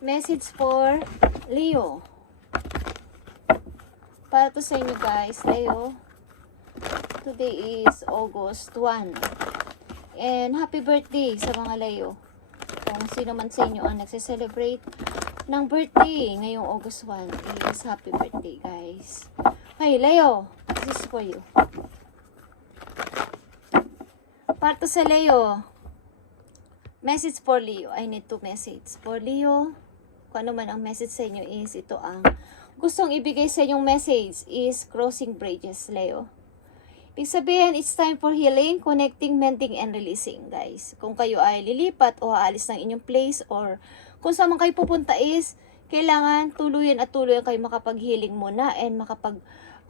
Message for Leo. Para to sa inyo guys, Leo. Today is August 1. And happy birthday sa mga Leo. Kung sino man sa inyo ang nagse-celebrate ng birthday ngayong August 1 is happy birthday guys. Hey Leo, this is for you. Para to sa Leo. Message for Leo. I need to message for Leo. Kung ano man ang message sa inyo is ito ang gustong ibigay sa inyong message is crossing bridges, Leo. Ibig sabihin, it's time for healing, connecting, mending, and releasing, guys. Kung kayo ay lilipat o aalis ng inyong place or kung saan man kayo pupunta is, kailangan tuluyan at tuluyan kayo makapag-healing muna and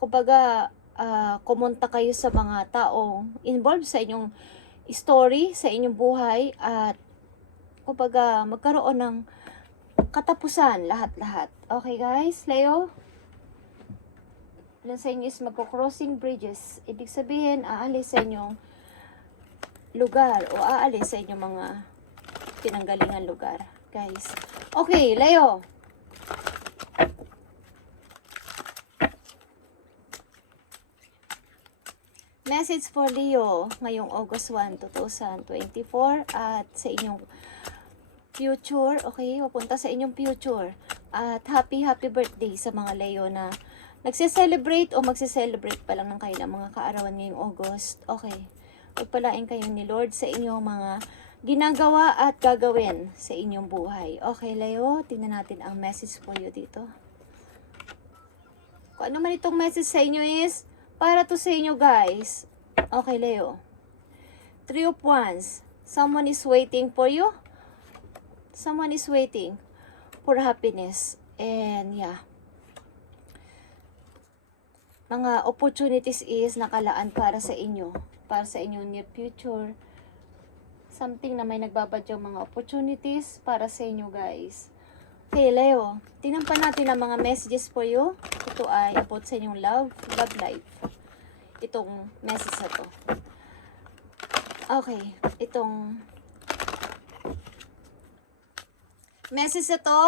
kumbaga, kumonta kayo sa mga taong involved sa inyong story, sa inyong buhay at kumbaga, magkaroon ng katapusan lahat-lahat. Okay guys, Leo? Ilan sa inyo is magko-crossing bridges. Ibig sabihin, aalis sa inyong lugar o aalis sa inyong mga pinanggalingan lugar. Guys. Okay, Leo. Message for Leo ngayong August 1, 2024 at sa inyong future, okay? Papunta sa inyong future. At happy birthday sa mga Leo na nagse-celebrate o magse-celebrate pa lang ng kanilang mga kaarawan ngayong August. Okay. Pagpalain kayo ni Lord sa inyong mga ginagawa at gagawin sa inyong buhay. Okay, Leo? Tingnan natin ang message for you dito. Kung ano man itong message sa inyo is, para to sa inyo, guys. Okay, Leo. Three of Wands. Someone is waiting for you. Someone is waiting for happiness. And yeah. Mga opportunities is nakalaan para sa inyo. Para sa inyong near future. Something na may nagbabadyang mga opportunities para sa inyo guys. Okay, Leo. Tingnan pa natin ang mga messages for you. Ito ay about sa inyong love life. Itong message na to. Okay. Itong message na to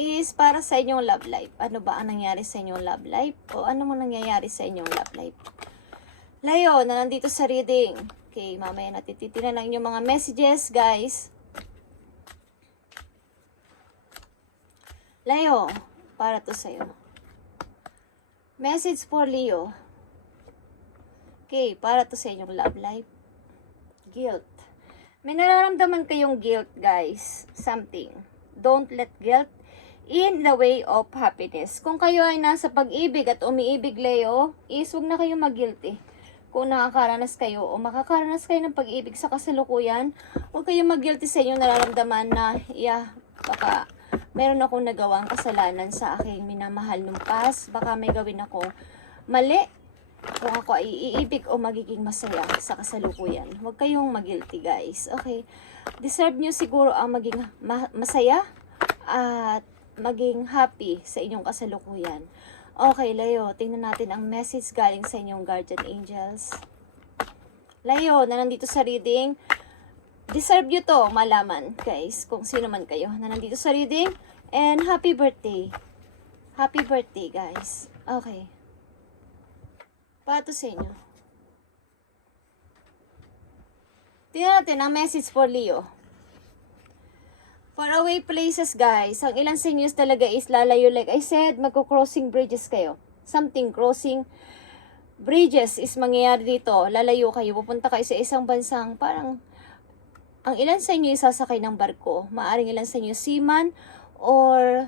is para sa inyong love life. Ano ba ang nangyari sa inyong love life? O ano mo nangyayari sa inyong love life? Leo, na nandito sa reading. Okay, mamaya natin titinan lang yung mga messages, guys. Leo, para to sa'yo. Message for Leo. Okay, para to sa inyong love life. Guilt. May nararamdaman kayong guilt, guys. Something. Don't let guilt in the way of happiness. Kung kayo ay nasa pag-ibig at umiibig, Leo, is huwag na kayo mag-guilty. Kung nakakaranas kayo o makakaranas kayo ng pag-ibig sa kasalukuyan, huwag kayo mag-guilty sa inyong nararamdaman na, baka meron akong nagawang kasalanan sa aking minamahal nung past, baka may gawin ako mali, kung ako ay iibig o magiging masaya sa kasalukuyan. Huwag kayong mag-guilty, guys. Okay? Deserve nyo siguro ang maging masaya at maging happy sa inyong kasalukuyan. Okay, Leo, tingnan natin ang message galing sa inyong guardian angels. Leo, na nandito sa reading, deserve nyo to malaman, guys, kung sino man kayo na nandito sa reading. And happy birthday. Happy birthday, guys. Okay. Pato sa inyo. Tingnan natin ang message for Leo. Far away places, guys. Ang ilan sa inyo talaga is lalayo. Like I said, magko-crossing bridges kayo. Something crossing bridges is mangyayari dito. Lalayo kayo. Pupunta kayo sa isang bansang parang ang ilan sa inyo is sasakay ng barko. Maaring ilan sa inyo seaman or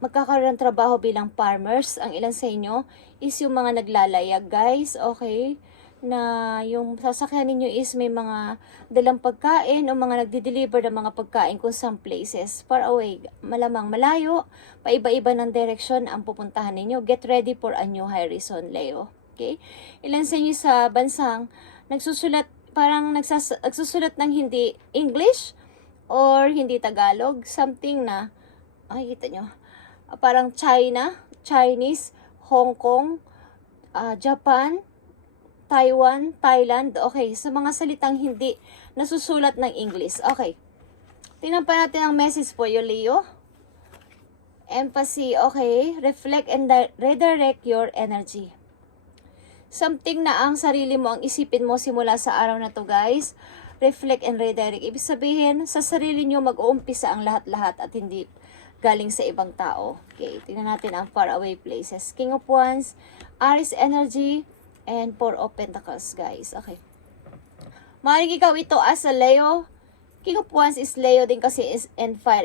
magkakaroon ng trabaho bilang farmers. Ang ilan sa inyo is yung mga naglalayag, guys. Okay? Na yung sasakyan ninyo is may mga dalang pagkain o mga nagdi-deliver ng mga pagkain kung some places far away, malamang malayo, paiba-iba ng direction ang pupuntahan ninyo. Get ready for a new horizon, Leo. Okay? Ilan sa inyo sa bansang nagsusulat, parang nagsusulat ng hindi English or hindi Tagalog, something na, ay kita nyo, parang China, Chinese, Hong Kong, Japan, Taiwan, Thailand. Okay, sa mga salitang hindi nasusulat ng English. Okay. Tingnan pa natin ang message po, you Leo. Empathy, okay. Reflect and redirect your energy. Something na ang sarili mo, ang isipin mo simula sa araw na to, guys. Reflect and redirect. Ibig sabihin, sa sarili nyo mag-uumpisa ang lahat-lahat at hindi galing sa ibang tao. Okay, tingnan natin ang faraway places. King of Wands, Aries energy, and Four of Pentacles, guys. Okay. Maaaring ikaw ito as a Leo. King of Wands is Leo din kasi is and fire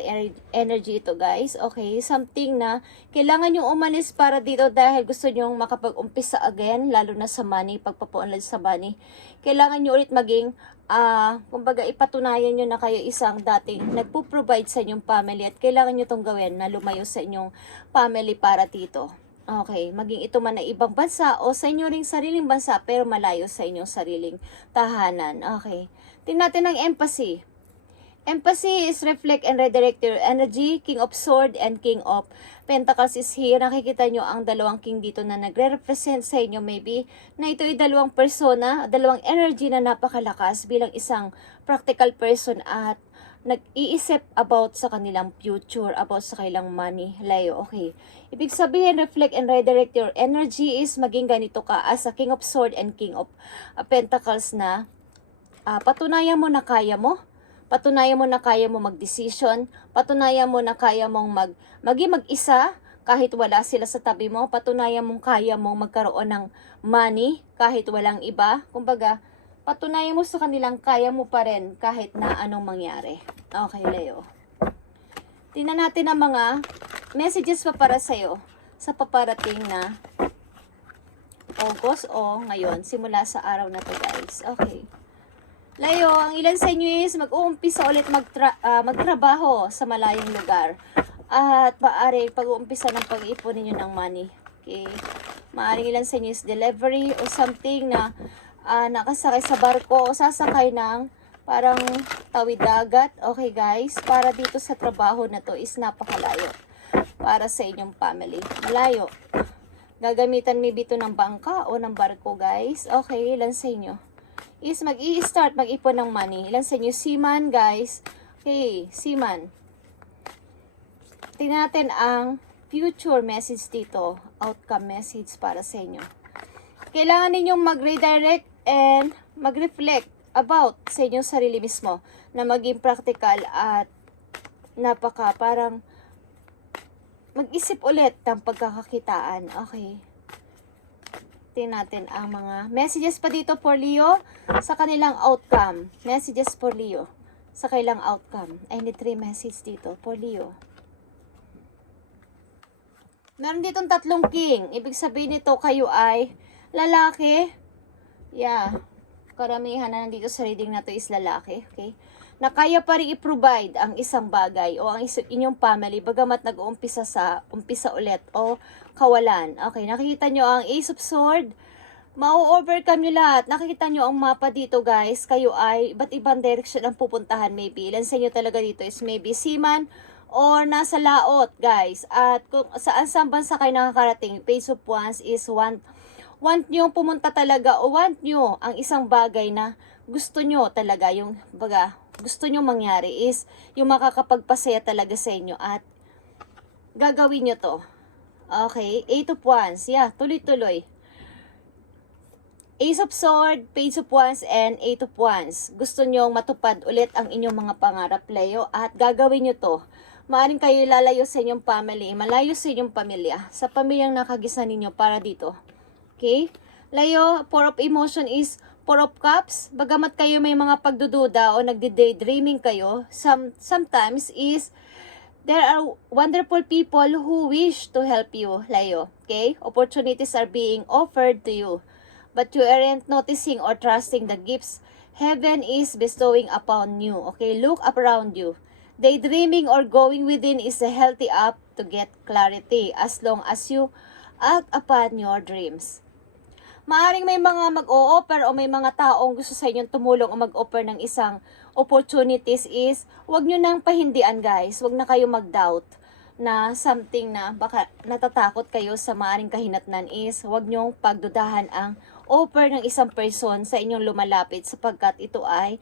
energy ito, guys. Okay, something na kailangan nyo umalis para dito dahil gusto nyo makapag-umpisa again, lalo na sa money, pagpapaunlad sa money. Kailangan nyo ulit maging, kumbaga ipatunayan nyo na kayo isang dating nagpo-provide sa inyong family at kailangan nyo itong gawin na lumayo sa inyong family para dito. Okay, maging ito man na ibang bansa o sa inyo ring sariling bansa pero malayo sa inyong sariling tahanan. Okay, tingnan natin ang empathy. Empathy is reflect and redirect your energy. King of Sword and King of Pentacles is here. Nakikita nyo ang dalawang king dito na nagre-represent sa inyo maybe na ito ay dalawang persona, dalawang energy na napakalakas bilang isang practical person at nag-iisip about sa kanilang future, about sa kanilang money, Leo. Okay. Ibig sabihin, reflect and redirect your energy is maging ganito ka as a King of Sword and King of Pentacles na patunayan mo na kaya mo. Patunayan mo na kaya mo mag-decision. Patunayan mo na kaya mong maging mag-isa kahit wala sila sa tabi mo. Patunayan mong kaya mong magkaroon ng money kahit walang iba. Kumbaga, patunayan mo sa kanilang kaya mo pa rin kahit na anong mangyari. Okay, Leo. Tingnan natin ang mga messages pa para sa'yo sa paparating na August o ngayon, simula sa araw na to, guys. Okay. Leo, ang ilan sa inyo is mag-uumpisa ulit magtrabaho sa malayong lugar. At maaari pag-uumpisa ng pag-iipon ninyo ng money. Okay. Maaring ilan sa inyo is delivery o something na nakasakay sa barko o sasakay ng parang tawid dagat. Okay, guys, para dito sa trabaho na to is napakalayo para sa inyong family. Malayo. Gagamitan maybe ito ng bangka o ng barko, guys. Okay, ilan sa inyo is mag-i-start mag-ipon ng money. Ilan sa inyo seaman, guys. Okay, seaman. Tingnan natin ang future message dito. Outcome message para sa inyo. Kailangan ninyong mag-redirect and mag-reflect about sa inyong sarili mismo na maging practical at parang mag-isip ulit ng pagkakakitaan. Okay. Tingnan natin ang mga messages pa dito for Leo sa kanilang outcome. Messages for Leo sa kanilang outcome. I need 3 messages dito for Leo. Meron ditong 3 king. Ibig sabihin nito kayo ay lalaki. Yeah. Karamihan na nandito sa reading na to is lalaki. Okay. Na kaya pa rin i-provide ang isang bagay o ang inyong family bagamat nag-uumpisa ulit o kawalan. Okay, nakikita nyo ang Ace of Sword. Mau-overcome nyo lahat. Nakikita nyo ang mapa dito, guys. Kayo ay iba't ibang direction ang pupuntahan maybe. Ilan sa inyo talaga dito is maybe seaman or nasa laot, guys. At kung saan bansa kayo nakakarating, Page of Wands is want nyo pumunta talaga o want nyo ang isang bagay na gusto nyo talaga yung gusto nyo mangyari is yung makakapagpasaya talaga sa inyo at gagawin nyo to. Okay, 8 of Wands. Yeah, tuloy-tuloy. Ace of Sword, Page of Wands, and 8 of Wands. Gusto nyo matupad ulit ang inyong mga pangarap, Leo, at gagawin nyo to. Maaring kayo lalayo sa inyong family, malayo sa inyong pamilya, sa pamilyang nakagisa ninyo para dito. Okay? Leo, 4 of Emotion is 4 of Cups. Bagamat kayo may mga pagdududa o nagdi-daydreaming kayo, sometimes is there are wonderful people who wish to help you, Leo. Okay? Opportunities are being offered to you, but you aren't noticing or trusting the gifts heaven is bestowing upon you. Okay? Look up around you. Daydreaming or going within is a healthy up to get clarity as long as you act upon your dreams. Maaring may mga mag-o-offer o may mga taong gusto sa inyong tumulong o mag-offer ng isang opportunities is wag nyo nang pahindian, guys. Wag na kayo mag-doubt na something na baka natatakot kayo sa maaring kahinatnan is wag nyo pagdudahan ang offer ng isang person sa inyong lumalapit sapagkat ito ay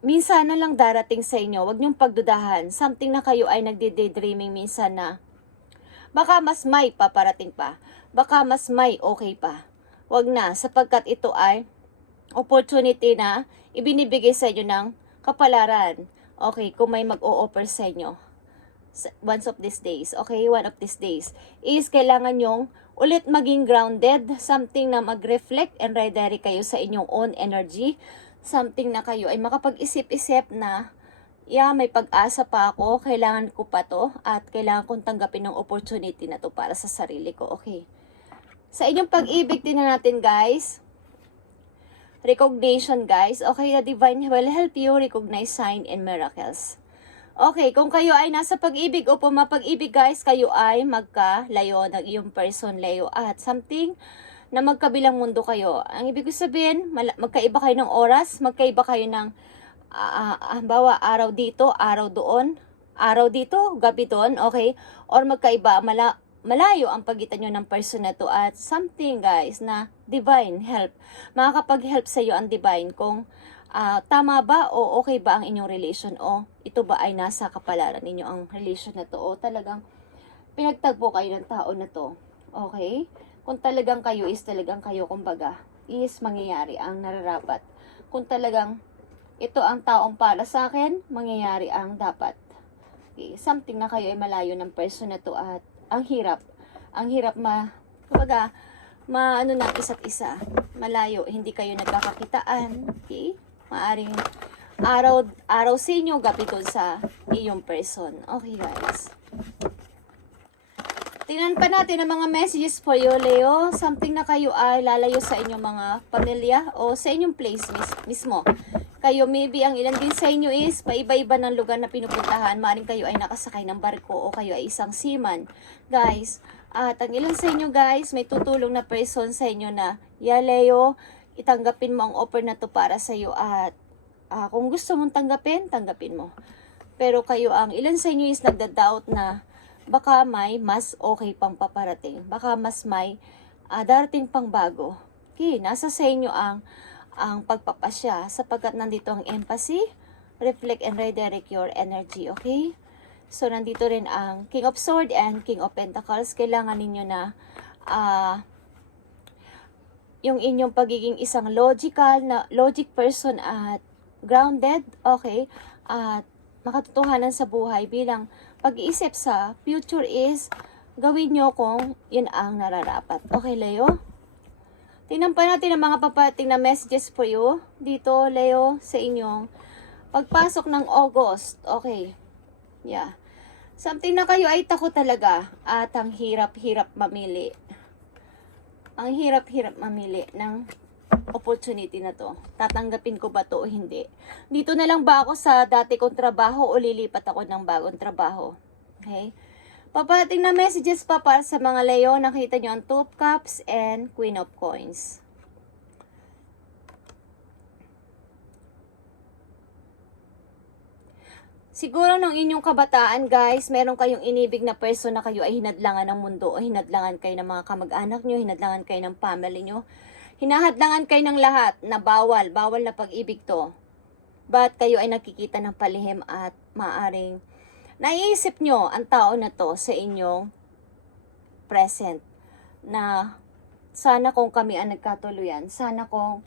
minsan na lang darating sa inyo. Huwag niyong pagdudahan. Something na kayo ay nagde-daydreaming minsan na baka mas may paparating pa. Baka mas may okay pa. Huwag na, sapagkat ito ay opportunity na ibinibigay sa inyo ng kapalaran. Okay, kung may mag-o-offer sa inyo. One of these days, okay, one of these days, is kailangan nyong ulit maging grounded, something na mag-reflect and redirect kayo sa inyong own energy, something na kayo ay makapag-isip-isip na, yeah, may pag-asa pa ako, kailangan ko pa to, at kailangan kong tanggapin ng opportunity na to para sa sarili ko, okay. Sa inyong pag-ibig, tingnan natin guys, recognition guys, okay, the divine will help you recognize sign and miracles. Okay, kung kayo ay nasa pag-ibig o pumapag-ibig guys, kayo ay magkalayo ng iyong person, Leo, at something na magkabilang mundo kayo. Ang ibig sabihin, magkaiba kayo ng oras, magkaiba kayo ng bawa araw dito, araw doon, araw dito, gabi doon, okay? Or magkaiba, malayo ang pagitan nyo ng person na to, at something guys na divine help. Makakapag-help sa iyo ang divine kung tama ba o okay ba ang inyong relation, o ito ba ay nasa kapalaran ninyo ang relation na to, o talagang pinagtagpo kayo ng tao na to, okay? Kung talagang kayo is talagang kayo, kumbaga, is mangyayari ang nararapat. Kung talagang ito ang taong para sa akin, mangyayari ang dapat. Okay, something na kayo ay malayo ng person na to, at ang hirap kumbaga, ano na isa't isa, malayo, hindi kayo nagkakakitaan, okay? Maaring araw sa inyo, gabi doon sa iyong person. Okay guys. Tingnan pa natin ang mga messages for you, Leo. Something na kayo ay lalayo sa inyong mga pamilya o sa inyong place mismo. Kayo, maybe ang ilan din sa inyo is paiba-iba ng lugar na pinupuntahan. Maaring kayo ay nakasakay ng barko o kayo ay isang seaman. Guys, at ang ilan sa inyo guys, may tutulong na person sa inyo na, yeah Leo, itanggapin mo ang offer na to para sa iyo, at kung gusto mong tanggapin mo. Pero kayo, ang ilan sa inyo is nagda-doubt na baka may mas okay pang paparating. Baka mas may darating pang bago. Okay, nasa sa inyo ang pagpapasya, sapagkat nandito ang empathy, reflect and redirect your energy, okay? So, nandito rin ang King of Swords and King of Pentacles. Kailangan ninyo na yung inyong pagiging isang logic person at grounded, okay? At makatotohanan sa buhay bilang pag-iisip sa future is gawin nyo kung yun ang nararapat. Okay, Leo? Tingnan pa natin ang mga papating na messages for you dito, Leo, sa inyong pagpasok ng August. Okay. Yeah. Something na kayo ay takot talaga, at ang hirap-hirap mamili. Ang hirap-hirap mamili ng opportunity na to. Tatanggapin ko ba to o hindi? Dito na lang ba ako sa dati kong trabaho o lilipat ako ng bagong trabaho? Okay? Papating na messages pa para sa mga Leo. Nakita nyo ang Two of Cups and Queen of Coins. Siguro ng inyong kabataan guys, meron kayong inibig na person na kayo ay hinadlangan ng mundo, o hinadlangan kayo ng mga kamag-anak nyo, hinadlangan kayo ng family nyo. Hinahadlangan kayo ng lahat na bawal na pag-ibig to. But kayo ay nakikita ng palihim, at maaring naiisip nyo ang tao na to sa inyong present. Na sana kung kami ang nagkatuluyan, sana kung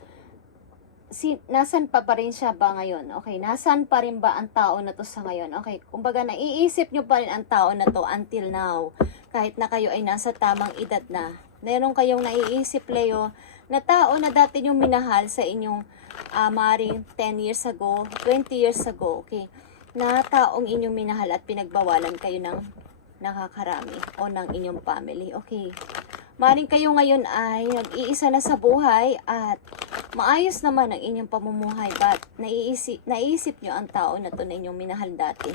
nasan pa rin siya ba ngayon? Okay, nasan pa rin ba ang tao na to sa ngayon? Okay, kumbaga naiisip nyo pa rin ang tao na to until now. Kahit na kayo ay nasa tamang edad na. Meron kayong naiisip, Leo, na tao na dati nyong minahal sa inyong maring 10 years ago, 20 years ago, okay? Na taong inyong minahal at pinagbawalan kayo ng nakakarami o ng inyong family, okay? Maring kayo ngayon ay nag-iisa na sa buhay at maayos naman ang inyong pamumuhay, but naisip nyo ang tao na to na inyong minahal dati.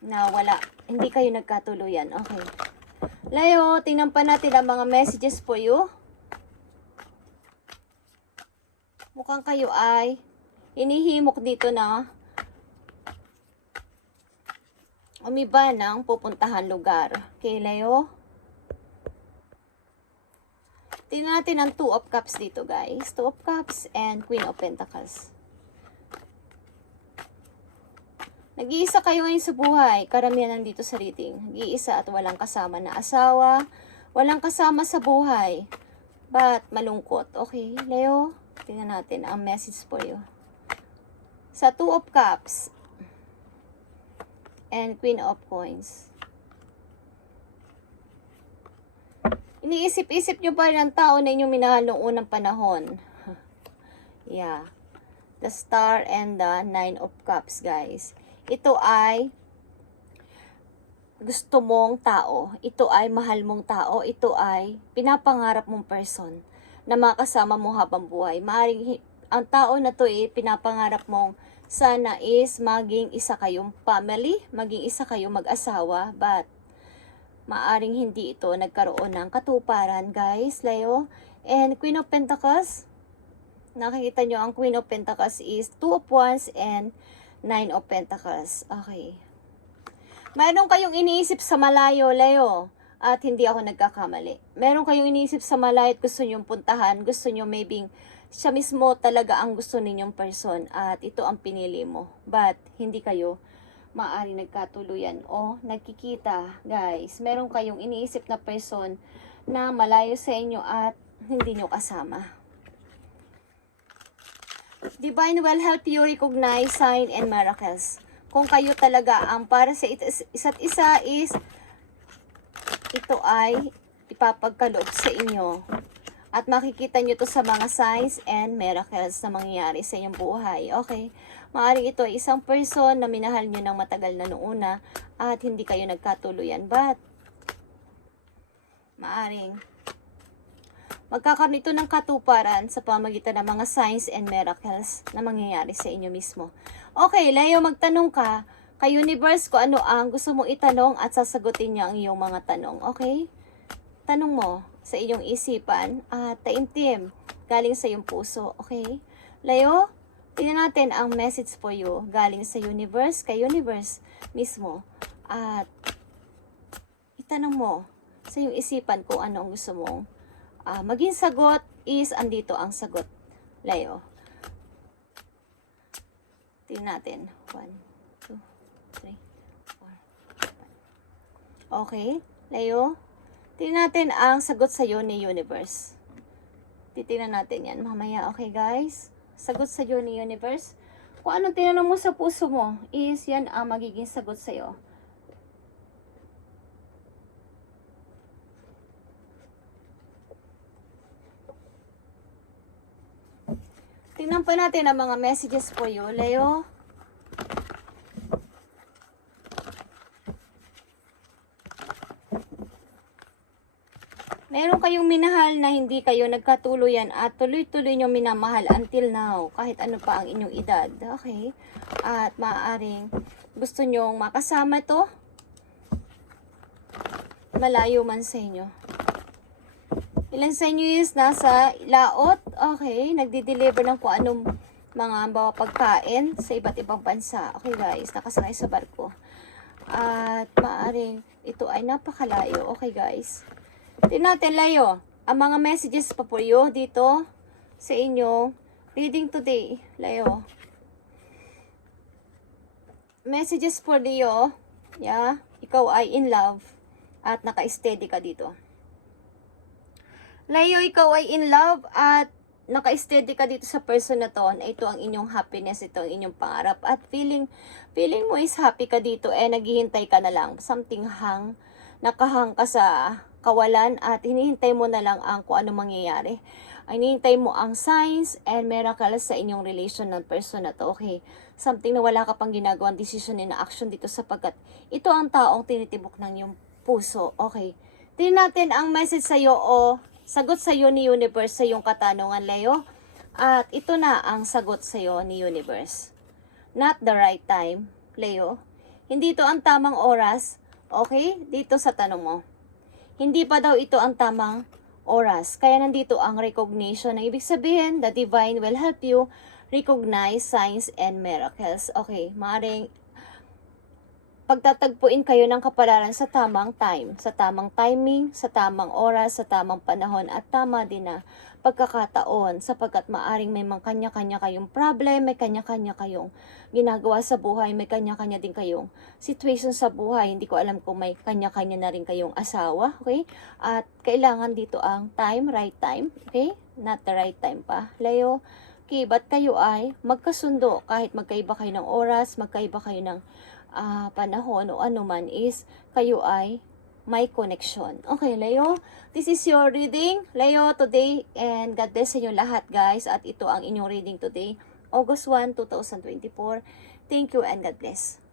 Na hindi kayo nagkatuluyan, okay? Leo, tingnan pa natin ang mga messages for you. Mukhang kayo ay hinihimok dito na umiba ng pupuntahan lugar. Okay, Leo? Tingnan natin ang Two of Cups dito, guys. Two of Cups and Queen of Pentacles. Nag-iisa kayo ngayon sa buhay. Karamihan nandito sa reading. Nag-iisa at walang kasama na asawa. Walang kasama sa buhay. But malungkot. Okay, Leo? Tingnan natin ang message for you. Sa Two of Cups and Queen of Coins. Iniisip-isip nyo pa rin ang tao na inyong minahal noong unang panahon. Yeah. The Star and the Nine of Cups, guys. Ito ay gusto mong tao. Ito ay mahal mong tao. Ito ay pinapangarap mong person na makasama mo habang buhay. Maaring ang tao na to pinapangarap mong sana is maging isa kayong family, maging isa kayong mag-asawa, but maaring hindi ito nagkaroon ng katuparan, guys, Leo. And Queen of Pentacles, nakikita nyo ang Queen of Pentacles is Two of Wands and Nine of Pentacles. Okay. Mayroon kayong iniisip sa malayo, Leo, at hindi ako nagkakamali. Meron kayong iniisip sa malayo at gusto nyong puntahan, gusto nyo maybe siya mismo talaga ang gusto ninyong person at ito ang pinili mo. But hindi kayo maaari nagkatuluyan o nagkikita, guys. Meron kayong iniisip na person na malayo sa inyo at hindi nyo kasama. Divine will help you recognize sign and miracles. Kung kayo talaga ang para sa isa't isa is ito ay ipapagkaloob sa inyo. At makikita nyo to sa mga signs and miracles na mangyayari sa inyong buhay. Okay? Maaring ito ay isang person na minahal nyo ng matagal na noong una at hindi kayo nagkatuluyan. But maaring magkakaroon ito ng katuparan sa pamagitan ng mga signs and miracles na mangyayari sa inyo mismo. Okay, Leo, magtanong ka kay universe kung ano ang gusto mong itanong at sasagutin niya ang iyong mga tanong. Okay? Tanong mo sa iyong isipan at taimtim galing sa iyong puso. Okay? Leo, tingnan natin ang message for you galing sa universe, kay universe mismo. At itanong mo sa iyong isipan kung ano ang gusto mong maging sagot is andito ang sagot, Leo. Tingnan natin. 1, 2, 3, 4, 5. Okay, Leo. Tingnan natin ang sagot sa iyo ni universe. Titingnan natin yan mamaya. Okay, guys? Sagot sa iyo ni universe. Kung anong tinanong mo sa puso mo is yan ang magiging sagot sa iyo. Tingnan pa natin ang mga messages for you, Leo. Meron kayong minahal na hindi kayo nagkatuluyan at tuloy-tuloy nyo minamahal until now, kahit ano pa ang inyong edad. Okay? At maaaring gusto nyong makasama to, malayo man sa inyo. Ilan sa inyo is nasa laot, okay, nagdi-deliver ng kung anong mga bawa pagkain sa iba't ibang bansa. Okay guys, nakasakay sa barko. At maaring ito ay napakalayo. Okay guys. Tingnan natin, Leo, ang mga messages pa po you dito sa inyo reading today, Leo. Messages for Leo, yeah, ikaw ay in love at naka-steady ka dito. Leo, ikaw ay in love at naka-steady ka dito sa person na to. Ito ang inyong happiness, ito ang inyong pangarap. At feeling mo is happy ka dito naghihintay ka na lang. Something nakahang ka sa kawalan at hinihintay mo na lang ang kung ano mangyayari. Hinihintay mo ang signs and miracles sa inyong relation ng person na to. Okay, something na wala ka pang ginagawang decision and action dito sapagkat ito ang taong tinitibok ng iyong puso. Okay, tingnan natin ang message sa iyo o sagot sa iyo ni universe sa iyong katanungan, Leo. At ito na ang sagot sa iyo ni universe. Not the right time, Leo. Hindi ito ang tamang oras. Okay? Dito sa tanong mo. Hindi pa daw ito ang tamang oras. Kaya nandito ang recognition. Ang ibig sabihin, the divine will help you recognize signs and miracles. Okay, maaaring pagtatagpuin kayo ng kapalaran sa tamang time, sa tamang timing, sa tamang oras, sa tamang panahon, at tama din na pagkakataon sapagkat maaring may mga kanya-kanya kayong problem, may kanya-kanya kayong ginagawa sa buhay, may kanya-kanya din kayong situation sa buhay. Hindi ko alam kung may kanya-kanya na rin kayong asawa, okay? At kailangan dito ang time, right time, okay? Not the right time pa, Leo. Okay, but kayo ay magkasundo kahit magkaiba kayo ng oras, magkaiba kayo ng panahon o anuman is kayo ay may connection. Okay, Leo, this is your reading, Leo, today, and God bless sa inyo lahat, guys. At ito ang inyong reading today, August 1, 2024. Thank you and God bless.